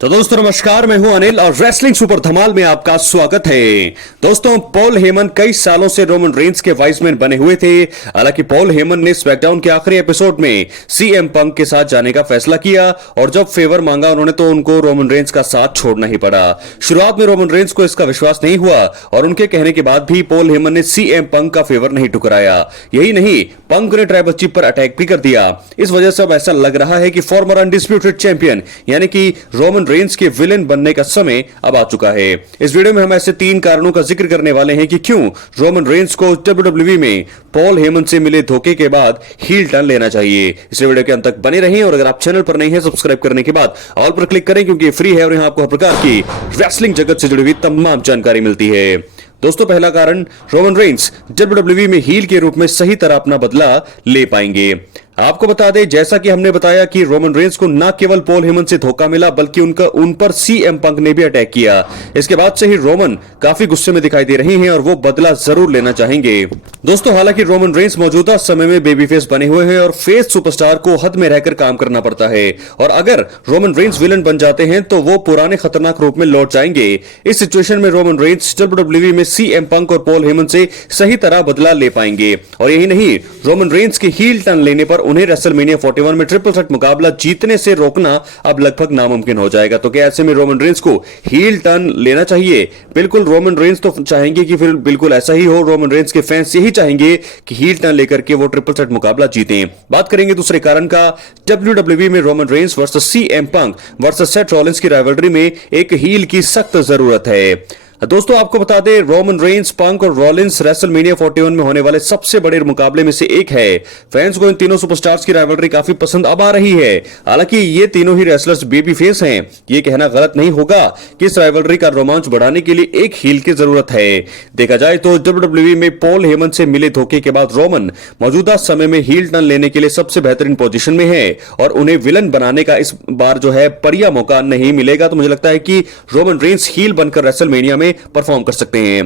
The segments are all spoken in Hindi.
तो दोस्तों नमस्कार, मैं हूं अनिल और रेसलिंग सुपर धमाल में आपका स्वागत है। दोस्तों पॉल हेमन कई सालों से रोमन रेंस के वाइसमैन बने हुए थे। हालांकि पॉल हेमन ने स्मैकडाउन के आखिरी एपिसोड में सीएम पंक के साथ जाने का फैसला किया और जब फेवर मांगा उन्होंने तो उनको रोमन रेंस का साथ छोड़ना ही पड़ा। शुरुआत में रोमन रेंस को इसका विश्वास नहीं हुआ और उनके कहने के बाद भी पॉल हेमन ने सीएम पंक का फेवर नहीं ठुकराया। यही नहीं, पंक ने ट्राइबल चीफ पर अटैक भी कर दिया। इस वजह से अब ऐसा लग रहा है कि फॉर्मर अनडिस्प्यूटेड चैंपियन यानी कि रोमन रेंस के विलेन बनने का समय अब आ चुका है। इस वीडियो में हम ऐसे 3 कारणों का जिक्र करने वाले हैं कि क्यों रोमन रेंस को डब्ल्यूडब्ल्यूई में पॉल हेमन से मिले धोखे के बाद हील टर्न लेना चाहिए। इस वीडियो के अंत तक बने रहें और अगर आप चैनल पर नहीं हैं सब्सक्राइब करने के बाद ऑल पर क्लिक करें क्योंकि फ्री है और यहां आपको हर प्रकार की रेसलिंग जगत से जुड़ी हुई तमाम जानकारी मिलती है। दोस्तों पहला कारण, रोमन रेंस डब्ल्यूडब्ल्यूई में हील के रूप में सही तरह अपना बदला ले पाएंगे। आपको बता दें, जैसा कि हमने बताया कि रोमन रेंस को न केवल पॉल हेमन से धोखा मिला बल्कि उन पर सीएम पंक ने भी अटैक किया। इसके बाद से ही रोमन काफी गुस्से में दिखाई दे रही हैं और वो बदला जरूर लेना चाहेंगे। दोस्तों हालांकि रोमन रेंस मौजूदा समय में बेबी फेस बने हुए हैं और फेस सुपरस्टार को हद में रहकर काम करना पड़ता है और अगर रोमन रेंस विलन बन जाते हैं तो वो पुराने खतरनाक रूप में लौट जाएंगे। इस सिचुएशन में रोमन रेंस डब्ल्यूडब्ल्यूई में सीएम पंक और पॉल हेमन से सही तरह बदला ले पाएंगे। और यही नहीं, रोमन रेंस के हील टर्न लेने पर उन्हें रेसलमेनिया 41 में ट्रिपल थ्रेट मुकाबला जीतने से रोकना अब लगभग नामुमकिन हो जाएगा। तो क्या ऐसे में रोमन रेंस को हील टर्न लेना चाहिए? बिल्कुल, रोमन रेंस तो चाहेंगे कि फिर बिल्कुल ऐसा ही हो। रोमन रेंस के फैंस यही चाहेंगे कि हील टर्न लेकर के वो ट्रिपल थ्रेट मुकाबला जीतें। बात करेंगे दूसरे कारण का, डब्ल्यूडब्ल्यूई में Roman Reigns versus CM Punk versus Seth Rollins की राइवलरी में एक हील की सख्त जरूरत है। दोस्तों आपको बता दें, रोमन रेंस, पंक और रॉलिंस रेसलमेनिया 41 में होने वाले सबसे बड़े मुकाबले में से एक है। फैंस को इन तीनों सुपरस्टार्स की राइवलरी काफी पसंद अब आ रही है। हालांकि ये तीनों ही रेसलर्स बेबी फेस हैं। ये कहना गलत नहीं होगा कि इस राइवलरी का रोमांच बढ़ाने के लिए एक हील की जरूरत है। देखा जाए तो डब्ल्यूडब्ल्यूई में पॉल हेमन से मिले धोखे के बाद रोमन मौजूदा समय में हील टर्न लेने के लिए सबसे बेहतरीन पोजीशन में है और उन्हें विलन बनाने का इस बार जो है बढ़िया मौका नहीं मिलेगा। तो मुझे लगता है कि रोमन रेंस हील बनकर रेसलमेनिया में परफॉर्म कर सकते हैं।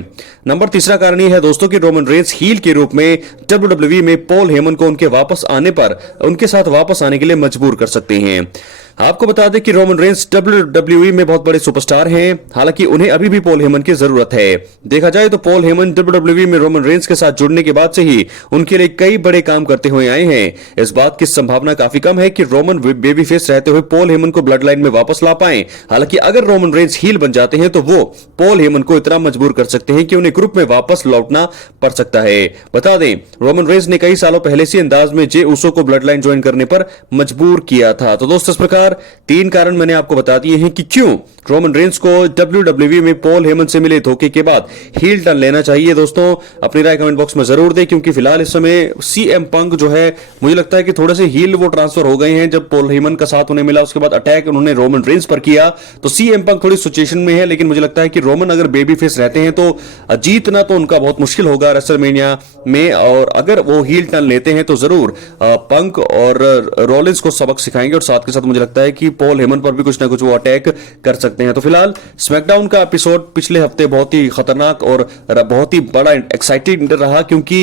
नंबर तीसरा कारण यह है दोस्तों कि रोमन रेंस हील के रूप में डब्ल्यूडब्ल्यूई में पॉल हेमन को उनके साथ वापस आने के लिए मजबूर कर सकते हैं। आपको बता दें कि रोमन रेंस डब्ल्यूडब्ल्यूई में बहुत बड़े सुपरस्टार हैं। हालांकि उन्हें अभी भी पॉल हेमन की जरूरत है। देखा जाए तो पॉल हेमन डब्ल्यूडब्ल्यूई में रोमन रेंस के साथ जुड़ने के बाद से ही उनके लिए कई बड़े काम करते हुए आए हैं। इस बात की संभावना काफी कम है कि रोमन बेबी फेस रहते हुए पॉल हेमन को ब्लड लाइन में वापस ला पाए। हालांकि अगर रोमन रेंस हील बन जाते हैं तो वो पॉल हेमन को इतना मजबूर कर सकते हैं कि उन्हें ग्रुप में वापस लौटना पड़ सकता है। बता दें, रोमन रेंस ने कई सालों पहले से अंदाज में जे उसो को ब्लड लाइन ज्वाइन करने पर मजबूर किया था। तो दोस्तों इस प्रकार 3 कारण मैंने आपको बता दिए हैं कि क्यों रोमन रेंस को डब्ल्यूडब्ल्यूई में पॉल हेमन से मिले धोखे के बाद हील टर्न लेना चाहिए। दोस्तों अपनी राय कमेंट बॉक्स में जरूर दें क्योंकि फिलहाल इस समय सीएम पंक जो है मुझे लगता है कि थोड़े से हील वो ट्रांसफर हो गए हैं। जब पॉल हेमन का साथ उन्हें मिला उसके बाद अटैक उन्होंने रोमन रेंस पर किया तो सीएम पंक थोड़ी सिचुएशन में है। लेकिन मुझे लगता है कि रोमन अगर बेबी फेस रहते हैं तो जीतना तो उनका बहुत मुश्किल होगा रेसलमेनिया में और अगर वो हील टर्न लेते हैं तो जरूर पंक और रॉलिंस को सबक सिखाएंगे और साथ के साथ मुझे लगता है कि पॉल हेमन पर भी कुछ ना कुछ वो अटैक कर सकते हैं। तो फिलहाल स्मैकडाउन का एपिसोड पिछले हफ्ते बहुत ही खतरनाक और बहुत ही बड़ा एक्साइटिंग रहा क्योंकि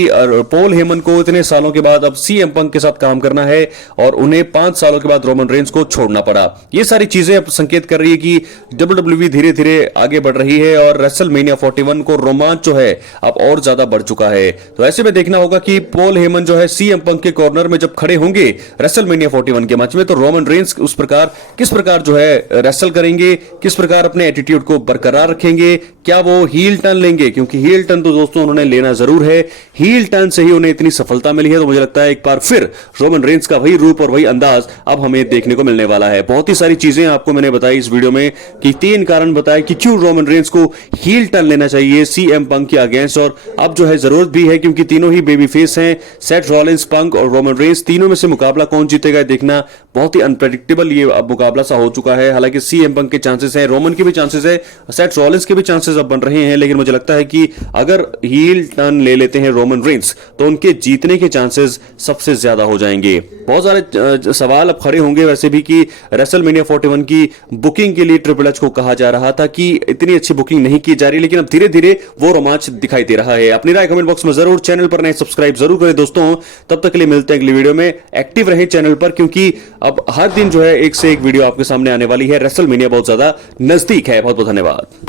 पॉल हेमन को इतने सालों के बाद अब सीएम पंक के साथ काम करना है और उन्हें 5 सालों के बाद रोमन रेंस को छोड़ना पड़ा। ये सारी चीजें अब संकेत कर रही है कि डब्ल्यूडब्ल्यूई धीरे धीरे आगे बढ़ रही है और रेसलमेनिया 41 को रोमांच जो है अब और ज्यादा बढ़ चुका है। तो ऐसे में देखना होगा कि पॉल हेमन जो है सीएम पंक के कॉर्नर में जब खड़े होंगे रेसलमेनिया 41 के मैच में तो रोमन रेंस किस प्रकार जो है रेसल करेंगे, किस प्रकार अपने एटीट्यूड को बरकरार रखेंगे, क्या वो हील टर्न लेंगे क्योंकि हील टर्न तो दोस्तों उन्होंने लेना जरूर है। हील टर्न से ही उन्हें इतनी सफलता मिली है तो मुझे लगता है एक बार फिर रोमन रेंस का वही रूप और वही अंदाज अब हमें देखने को मिलने वाला है। बहुत ही सारी चीजें आपको मैंने बताई इस वीडियो में कि 3 कारण बताए कि क्यों रोमन रेंस को हील टर्न लेना चाहिए सीएम पंक के अगेंस्ट और अब जो है जरूरत भी है क्योंकि तीनों ही बेबी फेस हैं। सेथ रॉलिंस, पंक और रोमन रेंस, तीनों में से मुकाबला कौन जीतेगा देखना बहुत ही अनप्रेडिक्टेबल ये अब मुकाबला सा हो चुका है। हालांकि सीएम पंक के चांसेस हैं, रोमन के भी चांसेस है, सेथ रॉलिंस के भी चांसेस अब बन रहे हैं। लेकिन मुझे लगता है कि अगर हील टर्न ले लेते हैं रोमन रेंस तो उनके जीतने के चांसेस सबसे ज्यादा हो जाएंगे। बहुत सारे सवाल अब खड़े होंगे वैसे भी कि रेसलमेनिया 41 की बुकिंग के लिए ट्रिपल एच को कहा जा रहा था कि इतनी अच्छी बुकिंग नहीं की जा रही, लेकिन अब धीरे धीरे वो रोमांच दिखाई दे रहा है। अपनी राय कमेंट बॉक्स में जरूर, चैनल पर नए सब्सक्राइब जरूर करें दोस्तों। तब तक के लिए मिलते हैं अगली वीडियो में। एक्टिव रहें चैनल पर क्योंकि अब हर दिन जो है एक से एक वीडियो आपके सामने आने वाली है। रेसलमेनिया बहुत ज्यादा नजदीक है। बहुत बहुत धन्यवाद।